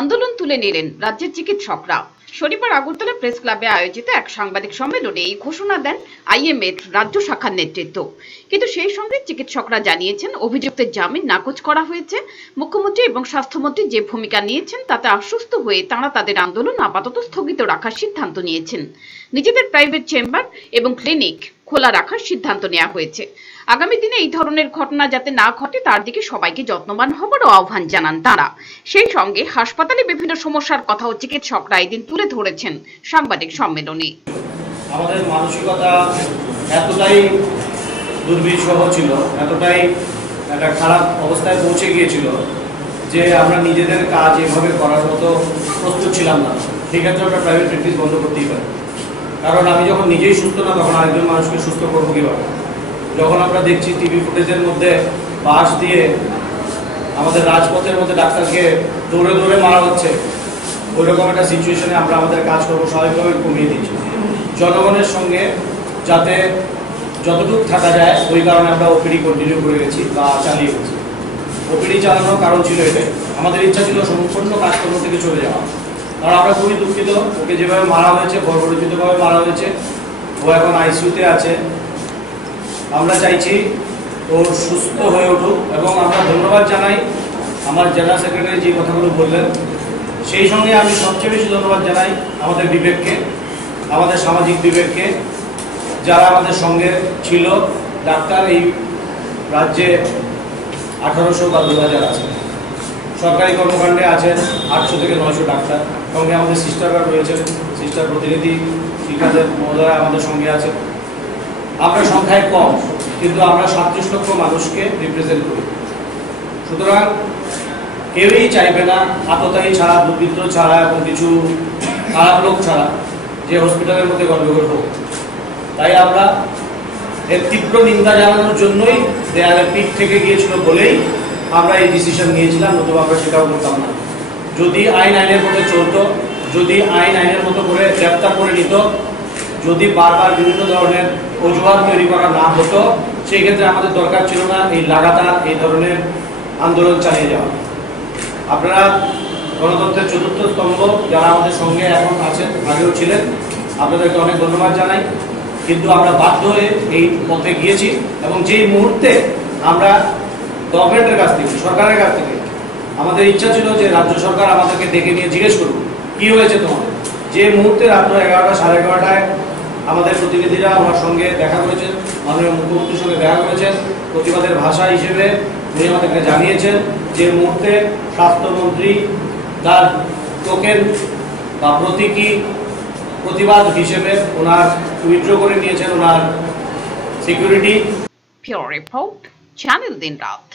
আন্দোলন তুলে নিলেন রাজ্যের চিকিৎসকরা। শনিবার আগরতলা প্রেস ক্লাবে আয়োজিত এক সাংবাদিক সম্মেলনে এই ঘোষণা দেন আইএমএর রাজ্য শাখার নেতৃত্ব। কিন্তু সেই সঙ্গে চিকিৎসকরা জানিয়েছেন, অভিযুক্তের জামিন নাকচ করা হয়েছে। মুখ্যমন্ত্রী এবং স্বাস্থ্যমন্ত্রী যে ভূমিকা নিয়েছেন তাতে আশ্বস্ত হয়ে তাঁরা তাদের আন্দোলন আপাতত স্থগিত রাখার সিদ্ধান্ত নিয়েছেন। নিজেদের প্রাইভেট চেম্বার এবং ক্লিনিক খোলা রাখার সিদ্ধান্ত নেওয়া হয়েছে। আগামী দিনে এই ধরনের ঘটনা যাতে না ঘটে তার দিকে সবাইকে যত্নবান হবারও আহ্বান জানান তারা। সেই সঙ্গে হাসপাতালে বিভিন্ন সমস্যার কথাও চিকিৎসকরা এদিন তুলে ধরেছেন সাংবাদিক সম্মেলনে। আমাদের মানসিকতা এতটাই দুর্বিষহ ছিল, এতটাই একটা খারাপ অবস্থায় পৌঁছে গিয়েছিল যে আমরা নিজেদের কাজ এভাবে করার মতো প্রস্তুত ছিলাম না। সেক্ষেত্রে আমরা প্রাইভেট প্র্যাকটিস বন্ধ করতেই পারি, কারণ আমি যখন নিজেই সুস্থ না তখন আরেকজন মানুষকে সুস্থ করবো কীভাবে? যখন আমরা দেখছি টিভি ফুটেজের মধ্যে বাঁশ দিয়ে আমাদের রাজপথের মধ্যে ডাক্তারকে দৌড়ে দৌড়ে মারা হচ্ছে, ওই রকম একটা সিচুয়েশনে আমরা আমাদের কাজকর্ম স্বাভাবিকভাবে কমিয়ে দিচ্ছি। জনগণের সঙ্গে যাতে যতটুকু থাকা যায় ওই কারণে আমরা ওপিডি কন্টিনিউ করে গেছি বা চালিয়ে গেছি। ওপিডি চালানোর কারণ ছিল এটাই, আমাদের ইচ্ছা ছিল সম্পূর্ণ কাজকর্ম থেকে চলে যাওয়া। কারণ আমরা খুবই দুঃখিত, ওকে যেভাবে মারা হয়েছে, বর্বরচিতভাবে মারা হয়েছে, ও এখন আইসিইউতে আছে। আমরা চাইছি ও সুস্থ হয়ে উঠুক এবং আমরা ধন্যবাদ জানাই আমার জেলা সেক্রেটারি যে কথাগুলো বললেন। সেই সঙ্গে আমি সবচেয়ে বেশি ধন্যবাদ জানাই আমাদের বিবেককে, আমাদের সামাজিক বিবেককে, যারা আমাদের সঙ্গে ছিল। ডাক্তার এই রাজ্যে 1800 বা 2000 আছে, সরকারি কর্মকাণ্ডে আছেন 800 থেকে 900 ডাক্তার। সঙ্গে আমাদের সিস্টাররা রয়েছেন, সিস্টার প্রতিনিধি শিক্ষাদের মহোদয়া আমাদের সঙ্গে আছে। আমরা সংখ্যায় কম, কিন্তু আমরা 37 লক্ষ মানুষকে রিপ্রেজেন্ট করি। সুতরাং কেউই চাইবে না আততায়ী ছাড়া, দুর্বৃত্ত ছাড়া এবং কিছু খারাপ লোক ছাড়া যে হসপিটালের মধ্যে গণ্ডগোল হোক। তাই আমরা এর তীব্র নিন্দা জানানোর জন্যই দেয়ালের পিঠ থেকে গিয়েছিল বলেই আমরা এই ডিসিশন নিয়েছিলাম, নতুবা আমরা সেটাও করতাম না। যদি আইন আইনের মধ্যে চলতো, যদি আইন আইনের মতো করে গ্রেপ্তার করে নিত, যদি বারবার বিভিন্ন ধরনের অজুহাত তৈরি করা না হতো, সেই ক্ষেত্রে আমাদের দরকার ছিল না এই লাগাতার এই ধরনের আন্দোলন চালিয়ে যাওয়া। আপনারা গণতন্ত্রের চতুর্থ স্তম্ভ, যারা আমাদের সঙ্গে এখন আছেন, আগেও ছিলেন, আপনাদেরকে অনেক ধন্যবাদ জানাই। কিন্তু আমরা বাধ্য হয়ে এই পথে গিয়েছি এবং যেই মুহূর্তে আমরা গভর্নমেন্টের কাছ থেকে, সরকারের কাছ থেকে, আমাদের ইচ্ছা ছিল যে রাজ্য সরকার আমাদেরকে ডেকে নিয়ে জিজ্ঞেস করুন কী হয়েছে তোমাদের। যে মুহূর্তে রাত্র 11টা সাড়ে 11টায় আমাদের প্রতিনিধিরা আমার সঙ্গে দেখা করেছেন, মাননীয় মুখ্যমন্ত্রীর সঙ্গে দেখা করেছেন, প্রতিবাদের ভাষা হিসেবে উনি আমাদেরকে জানিয়েছেন যে মুহূর্তে স্বাস্থ্যমন্ত্রী তার টোকেন বা প্রতীকী প্রতিবাদ হিসেবে ওনার উইথড্র করে নিয়েছেন ওনার security. Pure Report, Channel Din Raat।